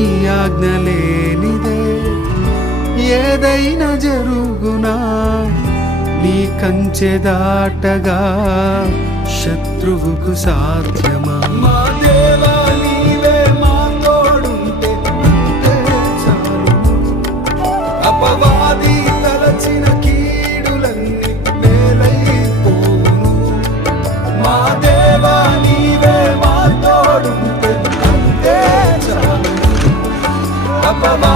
నీ ఆజ్ఞ లేనిదే ఏదైనా జరుగునా, నీ కంచె దాటగా శత్రువుకు సాధ్యమా? మా దేవా నీవే మా తోడుంటే అంతే చాలును. అపవాది తలచిన కీడులన్నీ మేలైపోను. మా దేవా నీవే మా తోడుంటే అంతే చాలును. అపవాది